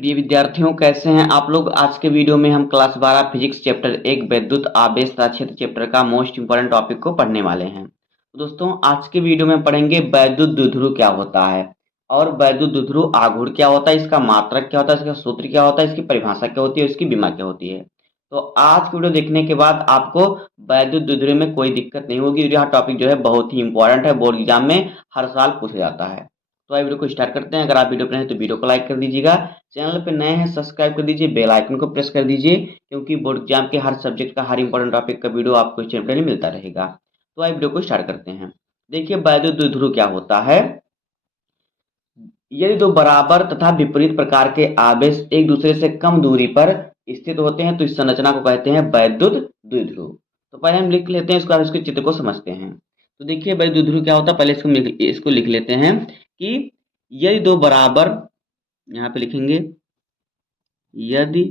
प्रिय विद्यार्थियों, कैसे हैं आप लोग। आज के वीडियो में हम क्लास 12 फिजिक्स चैप्टर 1 वैद्युत आवेश तथा क्षेत्र चैप्टर का मोस्ट इंपोर्टेंट टॉपिक को पढ़ने वाले हैं। तो दोस्तों, आज के वीडियो में पढ़ेंगे वैद्युत द्विध्रुव क्या होता है और वैद्युत द्विध्रुव आघूर्ण क्या होता है, इसका मात्रक क्या होता है, इसका सूत्र क्या होता है, इसकी परिभाषा क्या होती है, इसकी विमा क्या होती है। तो आज की वीडियो देखने के बाद आपको वैद्युत द्विध्रुव में कोई दिक्कत नहीं होगी। यह टॉपिक जो है बहुत ही इंपॉर्टेंट है, बोर्ड एग्जाम में हर साल पूछा जाता है। तो आइए वीडियो को स्टार्ट करते हैं। अगर आप वीडियो पर हैं तो वीडियो को लाइक कर दीजिएगा, चैनल पे नए हैं सब्सक्राइब कर दीजिए, बेल आइकन को प्रेस कर दीजिए, क्योंकि बोर्ड एग्जाम के हर सब्जेक्ट का हर इंपॉर्टेंट टॉपिक का वीडियो आपको इस चैनल पर मिलता रहेगा। तो आइए वीडियो को स्टार्ट करते हैं। देखिए, वैद्युत द्विध्रुव क्या होता है। यदि दो बराबर तथा विपरीत प्रकार के आवेश एक दूसरे से कम दूरी पर स्थित होते हैं तो इस संरचना को कहते हैं वैद्युत द्विध्रुव। तो पहले हम लिख लेते हैं, इसको आप इसके चित्र को समझते हैं। तो देखिए वैद्युत द्विध्रुव क्या होता है, पहले इसको लिख लेते हैं कि यदि दो बराबर, यहाँ पे लिखेंगे यदि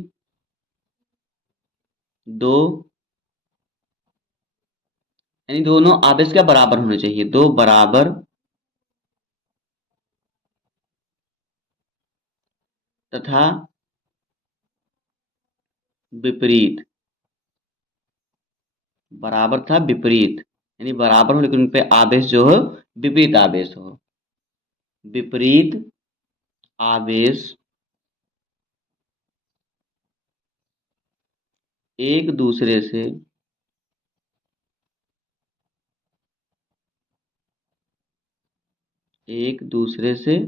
दो, यानी दोनों आवेश क्या बराबर होने चाहिए, दो बराबर तथा विपरीत, बराबर था विपरीत, यानी बराबर हो लेकिन उन पे आवेश जो हो विपरीत आवेश हो, विपरीत आवेश एक दूसरे से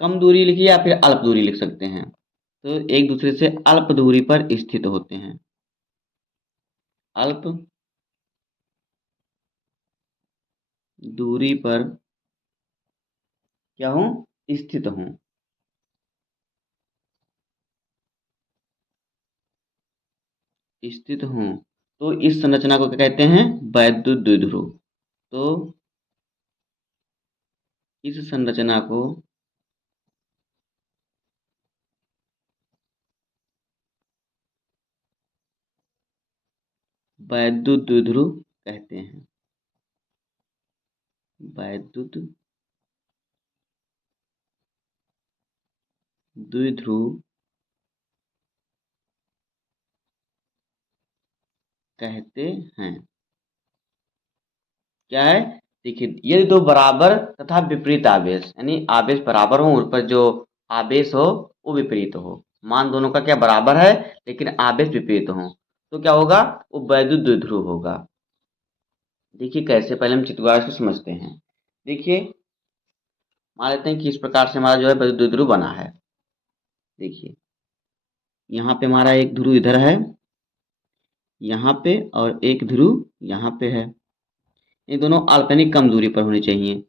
कम दूरी लिखिए या फिर अल्प दूरी लिख सकते हैं। तो एक दूसरे से अल्प दूरी पर स्थित होते हैं, अल्प दूरी पर क्या हो, स्थित हों, स्थित हों। तो इस संरचना को क्या कहते हैं, वैद्युत द्विध्रुव। तो इस संरचना को वैद्युत द्विध्रुव कहते हैं, वैद्युत द्विध्रुव कहते हैं। क्या है, देखिए यदि दो बराबर तथा विपरीत आवेश, यानी आवेश बराबर हो, उन पर जो आवेश हो वो विपरीत हो, मान दोनों का क्या बराबर है लेकिन आवेश विपरीत हो, तो क्या होगा, वो वैद्युत द्विध्रुव होगा। देखिए कैसे, पहले हम चित्र द्वारा से समझते हैं। देखिए मान लेते हैं कि इस प्रकार से हमारा जो है वैद्युत द्विध्रुव बना है। देखिए यहाँ पे हमारा एक ध्रुव इधर है, यहाँ पे, और एक ध्रुव यहाँ पे है। ये दोनों अल्पनिक कम दूरी पर होनी चाहिए।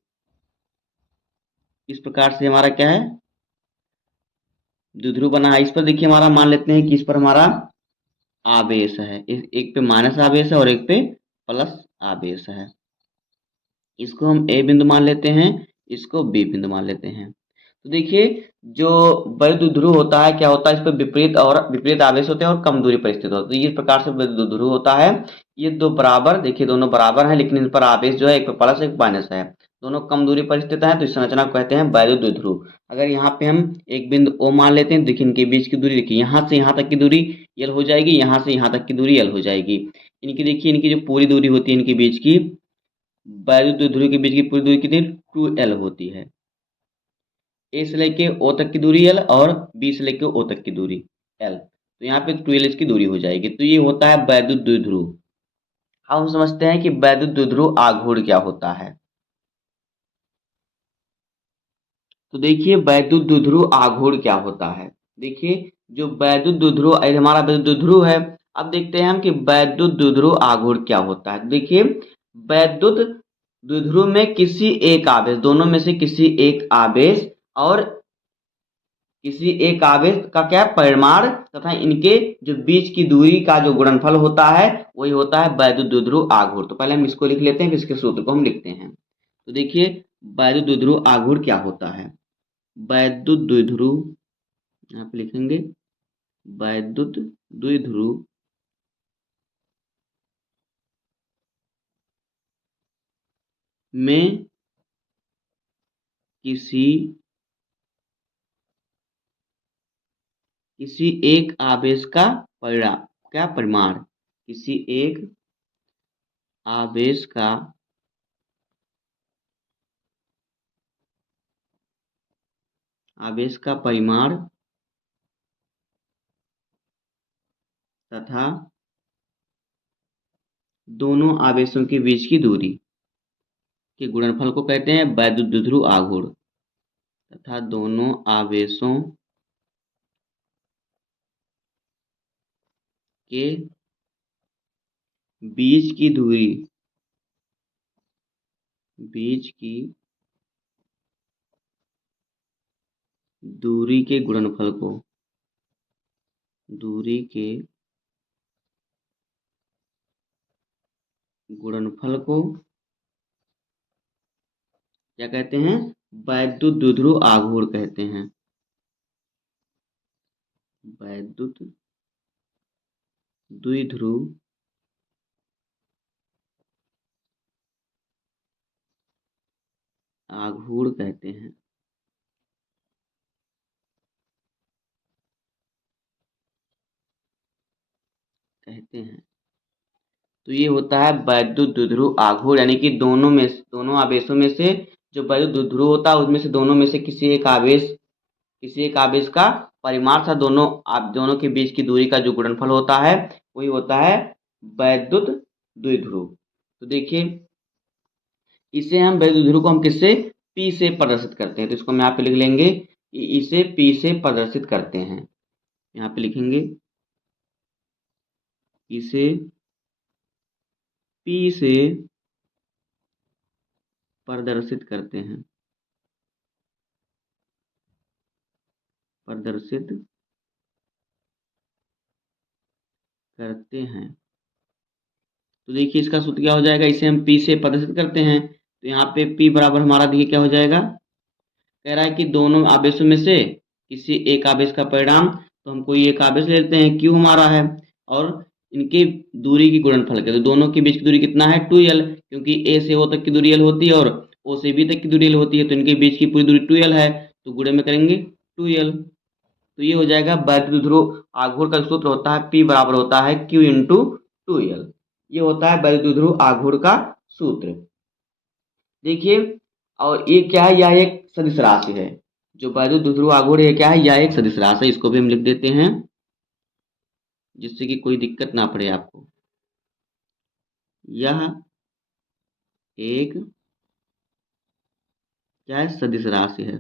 इस प्रकार से हमारा क्या है, द्विध्रुव बना है। इस पर देखिए हमारा मान लेते हैं कि इस पर हमारा आवेश है, एक पे माइनस आवेश है और एक पे प्लस आवेश है। इसको हम ए बिंदु मान लेते हैं, इसको बी बिंदु मान लेते हैं। तो देखिए जो वैद्युत ध्रुव होता है क्या होता है, इस पर विपरीत आवेश होते हैं और कम दूरी पर स्थित होते हैं। तो इस प्रकार से वैद्युत ध्रुव होता है। ये दो बराबर, देखिए दोनों बराबर हैं लेकिन इन पर आवेश जो है एक पे प्लस एक माइनस है, दोनों कम दूरी पर स्थित है, तो इस संरचना को कहते हैं वैद्युत द्विध्रुव। अगर यहाँ पे हम एक बिंदु ओ मान लेते हैं, देखिए इनके बीच की दूरी, देखिए यहाँ से यहाँ तक की दूरी एल हो जाएगी, यहाँ से यहाँ तक की दूरी एल हो जाएगी। इनकी देखिए, इनकी जो पूरी दूरी होती है इनके बीच की, वैद्युत द्विध्रुव के बीच की पूरी दूरी कितनी, 2l होती है। ए से लेके ओ तक की दूरी एल और बी से लेके ओ तक की दूरी एल, तो यहाँ पे 2l की दूरी हो जाएगी। तो ये होता है वैद्युत द्विध्रुव। अब हम समझते हैं कि वैद्युत द्विध्रुव आघूर्ण क्या होता है। तो देखिए वैद्युत द्विध्रुव आघूर्ण क्या होता है। देखिए जो वैद्युत द्विध्रुव, हमारा वैद्युत द्विध्रुव है। अब देखते हैं हम कि वैद्युत द्विध्रुव आघूर्ण क्या होता है। देखिए वैद्युत द्विध्रुव में किसी एक आवेश, दोनों में से किसी एक आवेश और किसी एक आवेश का क्या परिमाण तथा इनके जो बीच की दूरी का जो गुणनफल होता है वही होता है वैद्युत द्विध्रुव आघूर्ण। तो पहले हम इसको लिख लेते हैं, फिर इसके सूत्र को हम लिखते हैं। तो देखिए वैद्युत द्विध्रुव आघूर्ण क्या होता है। वैद्युत द्विध्रुव, यहाँ पे लिखेंगे वैद्युत द्विध्रुव में किसी किसी एक आवेश का परिमाण, किसी एक आवेश का परिमाण तथा दोनों आवेशों के बीच की दूरी के गुणनफल को कहते हैं वैद्युत द्विध्रुव आघूर्ण, तथा दोनों आवेशों के बीच की दूरी के गुणनफल को क्या कहते हैं? वैद्युत द्विध्रुव आघूर्ण कहते हैं। वैद्युत द्विध्रुव आघूर्ण कहते हैं। तो ये होता है वैद्युत द्विध्रुव आघूर्ण, यानी कि दोनों आवेशों में से जो वैद्युत द्विध्रुव होता है उसमें से दोनों में से किसी एक आवेश का परिमाण था दोनों के बीच की दूरी का जो गुणनफल होता है वही होता है वैद्युत द्विध्रुव। तो देखिए, वैद्युत द्विध्रुव को हम किससे? P से प्रदर्शित करते हैं। तो इसको हम यहाँ पे लिख लेंगे कि इसे P से प्रदर्शित करते हैं। यहाँ पे लिखेंगे इसे P से प्रदर्शित करते हैं। तो देखिए, इसका सूत्र क्या हो जाएगा? इसे हम P से प्रदर्शित करते हैं तो यहाँ पे P बराबर हमारा देखिए क्या हो जाएगा? कह रहा है कि दोनों आवेशों में से किसी एक आवेश का परिणाम, तो हम कोई एक आवेश लेते हैं Q हमारा है, और इनकी दूरी की गुणनफल के, तो दोनों के बीच की दूरी कितना है? 2L, क्योंकि A से O तक की दूरी L होती है और O से B तक की दूरी L होती है, तो इनके बीच की पूरी दूरी 2L है, तो गुणे में करेंगे 2L। तो ये हो जाएगा वैद्युत द्विध्रुव आघूर्ण का सूत्र होता है P बराबर होता है Q इंटू 2L। ये होता है वैद्युत द्विध्रुव आघूर्ण का सूत्र। देखिए, और ये क्या है? यह एक सदिश राशि है। जो वैद्युत द्विध्रुव आघूर्ण है क्या है? यह एक सदिश राशि है। इसको भी हम लिख देते हैं जिससे कि कोई दिक्कत ना पड़े आपको। यह एक क्या है? सदिश राशि है।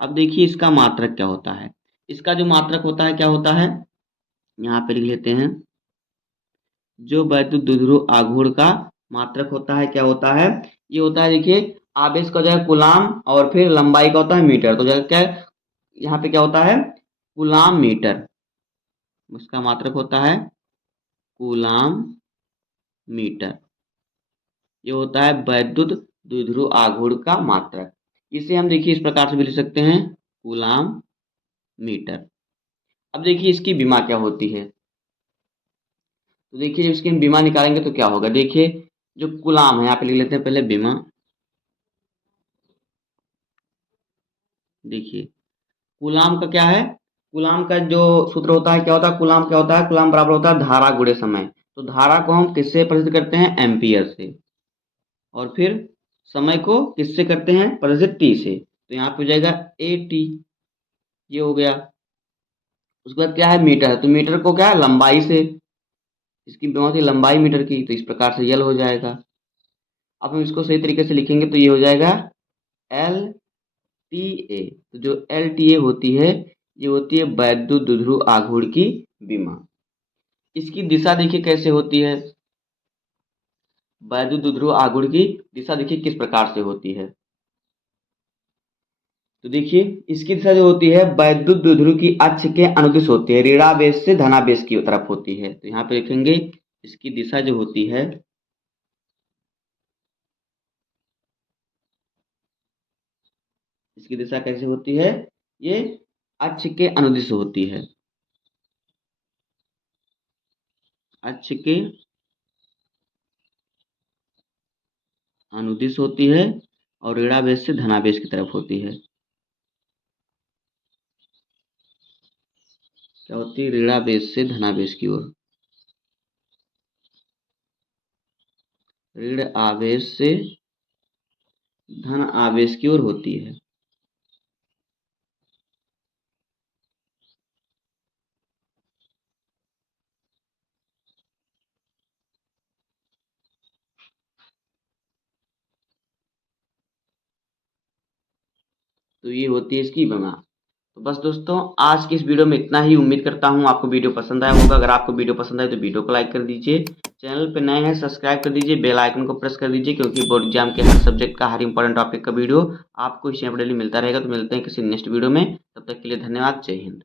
अब देखिए, इसका मात्रक क्या होता है? इसका जो मात्रक होता है क्या होता है? यहाँ पे लिख लेते हैं। जो वैद्युत द्विध्रुव आघूर्ण का मात्रक होता है क्या होता है? ये होता है, देखिए, आवेश का जो है कूलाम और फिर लंबाई का होता है मीटर। तो क्या यहाँ पे क्या होता है? Coulomb metre. उसका मात्रक होता है कूलाम मीटर। ये होता है वैद्युत द्विध्रुव आघूर्ण का मात्रक। इसे हम देखिए इस प्रकार से भी लिख सकते हैं, कूलाम मीटर। अब देखिए, इसकी विमा क्या होती है? तो देखिए, जब इसकी हम विमा निकालेंगे तो क्या होगा? देखिए, जो कूलाम है, यहाँ पे लिख लेते हैं पहले विमा। देखिए, कूलाम का क्या है? कूलाम का जो सूत्र होता है क्या होता है? कूलाम क्या होता है? कूलाम बराबर होता है धारा गुणे समय। तो धारा को हम किससे प्रदर्शित करते हैं? एम्पियर से। और फिर समय को किससे करते हैं? प्रदर्शित टी से। तो यहाँ पे हो जाएगा AT। ये हो गया। उसके बाद क्या है? मीटर। तो मीटर को क्या है? लंबाई से। इसकी बहुत ही लंबाई मीटर की, तो इस प्रकार से यल हो जाएगा। अब हम इसको सही तरीके से लिखेंगे तो ये हो जाएगा LTA। तो जो LTA होती है, ये होती है वैद्युत द्विध्रुव आघूर्ण की विमा। इसकी दिशा देखिए कैसे होती है? वैद्युत द्विध्रुव आघूर्ण की दिशा देखिए किस प्रकार से होती है? तो देखिए, इसकी दिशा जो होती है वैद्युत द्विध्रुव की अक्ष के अनुदिश होती है, ऋणावेश से धनावेश की तरफ होती है। तो यहाँ पे लिखेंगे इसकी दिशा जो होती है, इसकी दिशा कैसे होती है? ये अक्ष के अनुदिश होती है। अक्ष के अनुदिश होती है और ऋणावेश से धनावेश की तरफ होती है। क्या होती है? ऋणावेश से धनावेश की ओर। ऋण आवेश से धन आवेश की ओर होती है। तो ये होती है इसकी विमा। तो बस दोस्तों, आज की इस वीडियो में इतना ही। उम्मीद करता हूँ आपको वीडियो पसंद आया होगा। अगर आपको वीडियो पसंद आए तो वीडियो को लाइक कर दीजिए। चैनल पे नए हैं सब्सक्राइब कर दीजिए, बेल आइकन को प्रेस कर दीजिए, क्योंकि बोर्ड एग्जाम के हर सब्जेक्ट का, हर इंपॉर्टेंट टॉपिक का वीडियो आपको इसी डेली मिलता रहेगा। तो मिलते हैं किसी नेक्स्ट वीडियो में, तब तक के लिए धन्यवाद। जय हिंद।